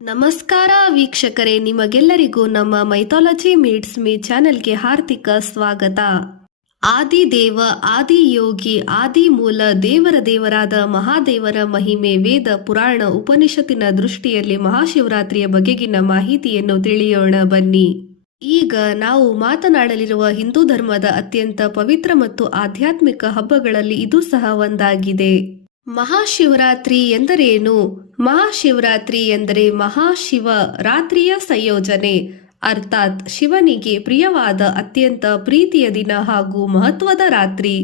ನಮಸ್ಕಾರ ವೀಕ್ಷಕರೇ, ನಿಮಗೆಲ್ಲರಿಗೂ ನಮ್ಮ ಮೈಥಾಲಜಿ ಮೀಟ್ಸ್ ಮೀ ಚಾನೆಲ್ಗೆ ಹಾರ್ದಿಕ ಸ್ವಾಗತ. ಆದಿದೇವ, ಆದಿಯೋಗಿ, ಆದಿಮೂಲ, ದೇವರಾದ ಮಹಾದೇವರ ಮಹಿಮೆ, ವೇದ, ಪುರಾಣ, ಉಪನಿಷತ್ತಿನ ದೃಷ್ಟಿಯಲ್ಲಿ ಮಹಾಶಿವರಾತ್ರಿಯ ಬಗೆಗಿನ ಮಾಹಿತಿಯನ್ನು ತಿಳಿಯೋಣ ಬನ್ನಿ. ಈಗ ನಾವು ಮಾತನಾಡಲಿರುವ ಹಿಂದೂ ಧರ್ಮದ ಅತ್ಯಂತ ಪವಿತ್ರ ಮತ್ತು ಆಧ್ಯಾತ್ಮಿಕ ಹಬ್ಬಗಳಲ್ಲಿ ಇದು ಸಹ ಒಂದಾಗಿದೆ. ಮಹಾಶಿವರಾತ್ರಿ ಎಂದರೇನು? ಮಹಾಶಿವರಾತ್ರಿ ಎಂದರೆ ಮಹಾಶಿವ ರಾತ್ರಿಯ ಸಂಯೋಜನೆ, ಅರ್ಥಾತ್ ಶಿವನಿಗೆ ಪ್ರಿಯವಾದ ಅತ್ಯಂತ ಪ್ರೀತಿಯ ದಿನ ಹಾಗೂ ಮಹತ್ವದ ರಾತ್ರಿ.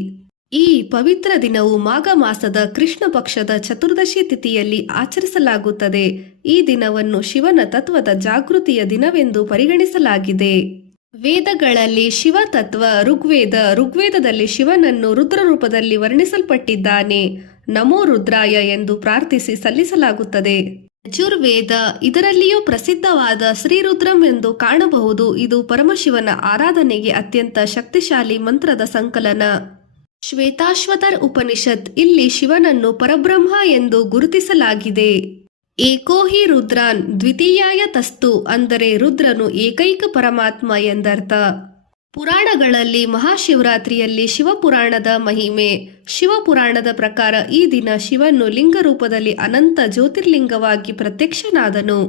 ಈ ಪವಿತ್ರ ದಿನವು ಮಾಘ ಮಾಸದ ಕೃಷ್ಣ ಪಕ್ಷದ ಚತುರ್ದಶಿ ತಿಥಿಯಲ್ಲಿ ಆಚರಿಸಲಾಗುತ್ತದೆ. ಈ ದಿನವನ್ನು ಶಿವನ ತತ್ವದ ಜಾಗೃತಿಯ ದಿನವೆಂದು ಪರಿಗಣಿಸಲಾಗಿದೆ. ವೇದಗಳಲ್ಲಿ ಶಿವ ತತ್ವ ಋಗ್ವೇದದಲ್ಲಿ ಶಿವನನ್ನು ರುದ್ರ ರೂಪದಲ್ಲಿ ವರ್ಣಿಸಲ್ಪಟ್ಟಿದ್ದಾನೆ. ನಮೋ ರುದ್ರಾಯ ಎಂದು ಪ್ರಾರ್ಥಿಸಿ ಸಲ್ಲಿಸಲಾಗುತ್ತದೆ. ಯಜುರ್ವೇದ, ಇದರಲ್ಲಿಯೂ ಪ್ರಸಿದ್ಧವಾದ ಶ್ರೀರುದ್ರಂ ಎಂದು ಕಾಣಬಹುದು. ಇದು ಪರಮಶಿವನ ಆರಾಧನೆಗೆ ಅತ್ಯಂತ ಶಕ್ತಿಶಾಲಿ ಮಂತ್ರದ ಸಂಕಲನ. ಶ್ವೇತಾಶ್ವತರ್ ಉಪನಿಷತ್, ಇಲ್ಲಿ ಶಿವನನ್ನು ಪರಬ್ರಹ್ಮ ಎಂದು ಗುರುತಿಸಲಾಗಿದೆ. ಏಕೋ ಹಿ ರುದ್ರಾನ್ ದ್ವಿತೀಯಾಯ ತಸ್ತು, ಅಂದರೆ ರುದ್ರನು ಏಕೈಕ ಪರಮಾತ್ಮ ಎಂದರ್ಥ. ಪುರಾಣಗಳಲ್ಲಿ ಮಹಾಶಿವರಾತ್ರಿಯಲ್ಲಿ ಶಿವಪುರಾಣದ ಮಹಿಮೆ. ಶಿವಪುರಾಣದ ಪ್ರಕಾರ ಈ ದಿನ ಶಿವನು ಲಿಂಗ ರೂಪದಲ್ಲಿ ಅನಂತ ಜ್ಯೋತಿರ್ಲಿಂಗವಾಗಿ ಪ್ರತ್ಯಕ್ಷನಾದನು.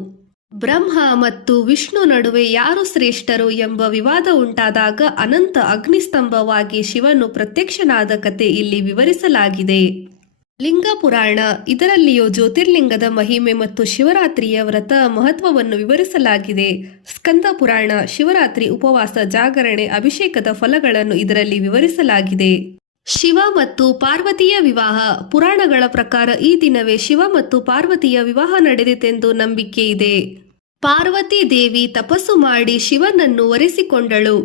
ಬ್ರಹ್ಮ ಮತ್ತು ವಿಷ್ಣು ನಡುವೆ ಯಾರು ಶ್ರೇಷ್ಠರು ಎಂಬ ವಿವಾದ ಉಂಟಾದಾಗ ಅನಂತ ಅಗ್ನಿಸ್ತಂಭವಾಗಿ ಶಿವನು ಪ್ರತ್ಯಕ್ಷನಾದ ಕತೆ ಇಲ್ಲಿ ವಿವರಿಸಲಾಗಿದೆ. ಲಿಂಗ ಪುರಾಣ, ಇದರಲ್ಲಿಯೂ ಜ್ಯೋತಿರ್ಲಿಂಗದ ಮಹಿಮೆ ಮತ್ತು ಶಿವರಾತ್ರಿಯ ವ್ರತ ಮಹತ್ವವನ್ನು ವಿವರಿಸಲಾಗಿದೆ. ಸ್ಕಂದ ಪುರಾಣ, ಶಿವರಾತ್ರಿ ಉಪವಾಸ, ಜಾಗರಣೆ, ಅಭಿಷೇಕದ ಫಲಗಳನ್ನು ಇದರಲ್ಲಿ ವಿವರಿಸಲಾಗಿದೆ. ಶಿವ ಮತ್ತು ಪಾರ್ವತಿಯ ವಿವಾಹ. ಪುರಾಣಗಳ ಪ್ರಕಾರ ಈ ದಿನವೇ ಶಿವ ಮತ್ತು ಪಾರ್ವತಿಯ ವಿವಾಹ ನಡೆದಿತೆಂದು ನಂಬಿಕೆ ಇದೆ. ಪಾರ್ವತಿ ದೇವಿ ತಪಸ್ಸು ಮಾಡಿ ಶಿವನನ್ನು ವರಿಸಿಕೊಂಡಳು.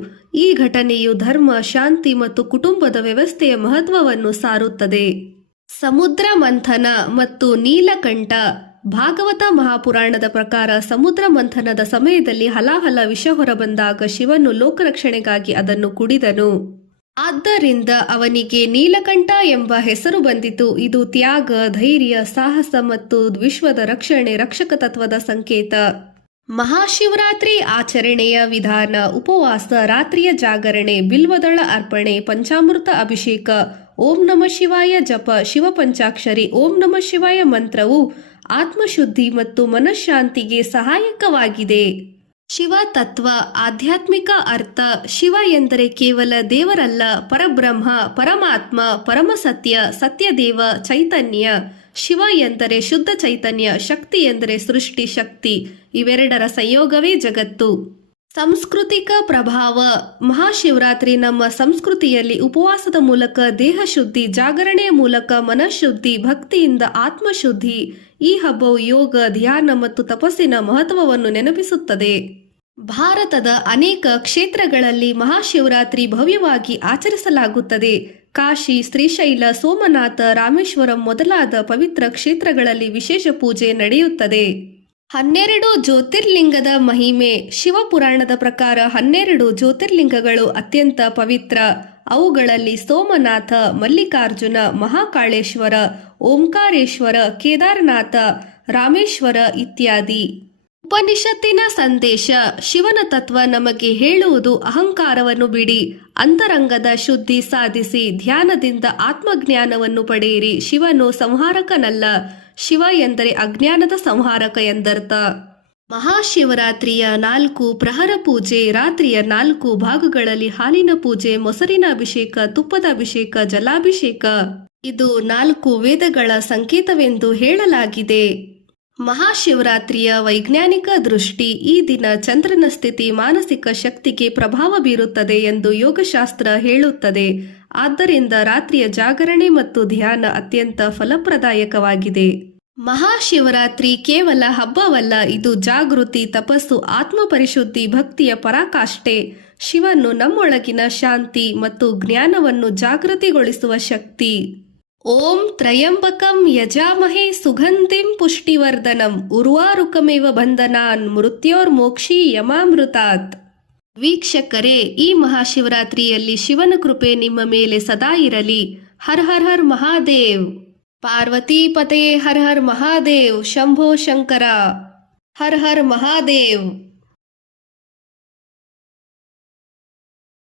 ಈ ಘಟನೆಯು ಧರ್ಮ, ಶಾಂತಿ ಮತ್ತು ಕುಟುಂಬದ ವ್ಯವಸ್ಥೆಯ ಮಹತ್ವವನ್ನು ಸಾರುತ್ತದೆ. ಸಮುದ್ರ ಮಂಥನ ಮತ್ತು ನೀಲಕಂಠ. ಭಾಗವತ ಮಹಾಪುರಾಣದ ಪ್ರಕಾರ ಸಮುದ್ರ ಮಂಥನದ ಸಮಯದಲ್ಲಿ ಹಲಾಹಲ ವಿಷ ಹೊರಬಂದಾಗ ಶಿವನು ಲೋಕರಕ್ಷಣೆಗಾಗಿ ಅದನ್ನು ಕುಡಿದನು. ಆದ್ದರಿಂದ ಅವನಿಗೆ ನೀಲಕಂಠ ಎಂಬ ಹೆಸರು ಬಂದಿತು. ಇದು ತ್ಯಾಗ, ಧೈರ್ಯ, ಸಾಹಸ ಮತ್ತು ವಿಶ್ವದ ರಕ್ಷಕ ತತ್ವದ ಸಂಕೇತ. ಮಹಾಶಿವರಾತ್ರಿ ಆಚರಣೆಯ ವಿಧಾನ: ಉಪವಾಸ, ರಾತ್ರಿಯ ಜಾಗರಣೆ, ಬಿಲ್ವದಳ ಅರ್ಪಣೆ, ಪಂಚಾಮೃತ ಅಭಿಷೇಕ, ಓಂ ನಮಃ ಶಿವಾಯ ಜಪ, ಶಿವ ಪಂಚಾಕ್ಷರಿ, ಓಂ ನಮಃ ಶಿವಾಯ ಮಂತ್ರವು ಆತ್ಮಶುದ್ಧಿ ಮತ್ತು ಮನಃಶಾಂತಿಗೆ ಸಹಾಯಕವಾಗಿದೆ. ಶಿವ ತತ್ವ, ಆಧ್ಯಾತ್ಮಿಕ ಅರ್ಥ. ಶಿವ ಎಂದರೆ ಕೇವಲ ದೇವರಲ್ಲ, ಪರಬ್ರಹ್ಮ, ಪರಮಾತ್ಮ, ಪರಮಸತ್ಯ, ಸತ್ಯದೇವ, ಚೈತನ್ಯ. ಶಿವ ಎಂದರೆ ಶುದ್ಧ ಚೈತನ್ಯ, ಶಕ್ತಿ ಎಂದರೆ ಸೃಷ್ಟಿ ಶಕ್ತಿ. ಇವೆರಡರ ಸಂಯೋಗವೇ ಜಗತ್ತು. ಸಾಂಸ್ಕೃತಿಕ ಪ್ರಭಾವ. ಮಹಾಶಿವರಾತ್ರಿ ನಮ್ಮ ಸಂಸ್ಕೃತಿಯಲ್ಲಿ ಉಪವಾಸದ ಮೂಲಕ ದೇಹ ಶುದ್ಧಿ, ಜಾಗರಣೆಯ ಮೂಲಕ ಮನಃಶುದ್ಧಿ, ಭಕ್ತಿಯಿಂದ ಆತ್ಮಶುದ್ಧಿ. ಈ ಹಬ್ಬವು ಯೋಗ, ಧ್ಯಾನ ಮತ್ತು ತಪಸ್ಸಿನ ಮಹತ್ವವನ್ನು ನೆನಪಿಸುತ್ತದೆ. ಭಾರತದ ಅನೇಕ ಕ್ಷೇತ್ರಗಳಲ್ಲಿ ಮಹಾಶಿವರಾತ್ರಿ ಭವ್ಯವಾಗಿ ಆಚರಿಸಲಾಗುತ್ತದೆ. ಕಾಶಿ, ಶ್ರೀಶೈಲ, ಸೋಮನಾಥ, ರಾಮೇಶ್ವರಂ ಮೊದಲಾದ ಪವಿತ್ರ ಕ್ಷೇತ್ರಗಳಲ್ಲಿ ವಿಶೇಷ ಪೂಜೆ ನಡೆಯುತ್ತದೆ. 12 ಜ್ಯೋತಿರ್ಲಿಂಗದ ಮಹಿಮೆ. ಶಿವಪುರಾಣದ ಪ್ರಕಾರ 12 ಜ್ಯೋತಿರ್ಲಿಂಗಗಳು ಅತ್ಯಂತ ಪವಿತ್ರ. ಅವುಗಳಲ್ಲಿ ಸೋಮನಾಥ, ಮಲ್ಲಿಕಾರ್ಜುನ, ಮಹಾಕಾಳೇಶ್ವರ, ಓಂಕಾರೇಶ್ವರ, ಕೇದಾರನಾಥ, ರಾಮೇಶ್ವರ ಇತ್ಯಾದಿ. ಉಪನಿಷತ್ತಿನ ಸಂದೇಶ. ಶಿವನ ತತ್ವ ನಮಗೆ ಹೇಳುವುದು ಅಹಂಕಾರವನ್ನು ಬಿಡಿ, ಅಂತರಂಗದ ಶುದ್ಧಿ ಸಾಧಿಸಿ, ಧ್ಯಾನದಿಂದ ಆತ್ಮಜ್ಞಾನವನ್ನು ಪಡೆಯಿರಿ. ಶಿವನು ಸಂಹಾರಕನಲ್ಲ, ಶಿವ ಎಂದರೆ ಅಜ್ಞಾನದ ಸಂಹಾರಕ ಎಂದರ್ಥ. ಮಹಾಶಿವರಾತ್ರಿಯ 4 ಪ್ರಹರ ಪೂಜೆ. ರಾತ್ರಿಯ 4 ಭಾಗಗಳಲ್ಲಿ ಹಾಲಿನ ಪೂಜೆ, ಮೊಸರಿನ ಅಭಿಷೇಕ, ತುಪ್ಪದ ಅಭಿಷೇಕ, ಜಲಾಭಿಷೇಕ. ಇದು 4 ವೇದಗಳ ಸಂಕೇತವೆಂದು ಹೇಳಲಾಗಿದೆ. ಮಹಾಶಿವರಾತ್ರಿಯ ವೈಜ್ಞಾನಿಕ ದೃಷ್ಟಿ. ಈ ದಿನ ಚಂದ್ರನ ಸ್ಥಿತಿ ಮಾನಸಿಕ ಶಕ್ತಿಗೆ ಪ್ರಭಾವ ಬೀರುತ್ತದೆ ಎಂದು ಯೋಗಶಾಸ್ತ್ರ ಹೇಳುತ್ತದೆ. ಆದ್ದರಿಂದ ರಾತ್ರಿಯ ಜಾಗರಣೆ ಮತ್ತು ಧ್ಯಾನ ಅತ್ಯಂತ ಫಲಪ್ರದಾಯಕವಾಗಿದೆ. ಮಹಾಶಿವರಾತ್ರಿ ಕೇವಲ ಹಬ್ಬವಲ್ಲ, ಇದು ಜಾಗೃತಿ, ತಪಸ್ಸು, ಆತ್ಮಪರಿಶುದ್ಧಿ, ಭಕ್ತಿಯ ಪರಾಕಾಷ್ಠೆ. ಶಿವನು ನಮ್ಮೊಳಗಿನ ಶಾಂತಿ ಮತ್ತು ಜ್ಞಾನವನ್ನು ಜಾಗೃತಿಗೊಳಿಸುವ ಶಕ್ತಿ. ಓಂ ತ್ರಯಂಬಕಂ ಯಜಾಮಹೇ ಸುಗಂಧಿಂ ಪುಷ್ಟಿವರ್ಧನಂ ಉರ್ವಾರುಕಮೇವ ಬಂಧನಾನ್ ಮೃತ್ಯೋರ್ಮೋಕ್ಷಿ ಯಮಾಮೃತಾತ್. ವೀಕ್ಷಕರೇ, ಈ ಮಹಾಶಿವರಾತ್ರಿಯಲ್ಲಿ ಶಿವನ ಕೃಪೆ ನಿಮ್ಮ ಮೇಲೆ ಸದಾ ಇರಲಿ. ಹರ್ ಹರ್ ಹರ್ ಮಹಾದೇವ್. ಪಾರ್ವತಿ ಪತೆ ಹರ್ ಹರ್ ಮಹಾದೇವ್. ಶಂಭೋ ಶಂಕರ. ಹರ್ ಹರ್ ಮಹಾದೇವ್.